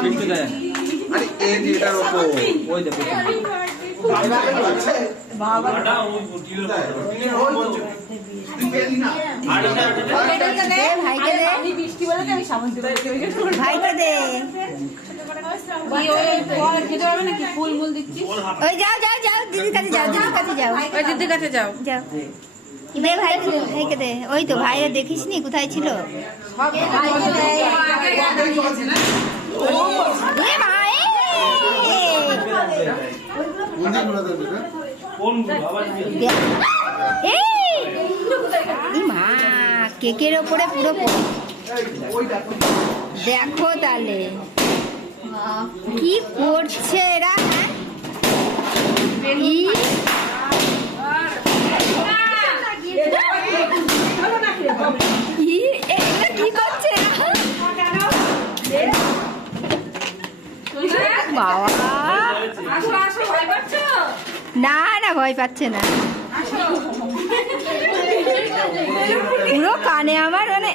আরে এই যে এটার উপর ওই দেখো বাবাটা ওই টিলের উপর ভাইকে দে আমি বৃষ্টি বলে আমি সামনে ভাইকে দে ফুল মুল দিচ্ছি ওই যাও যাও যাও দিদির কাছে যাও দিদির কাছে যাও ওই দিদির কাছে যাও যাও দে ভাইকে দে ওই তো ভাইরা দেখিস নি কোথায় ছিল মা কেকের ওপরে পুরো দেখো তাহলে কি করছে এরা কি করছে বাবা না না ভয় পাচ্ছে না পুরো কানে আমার মানে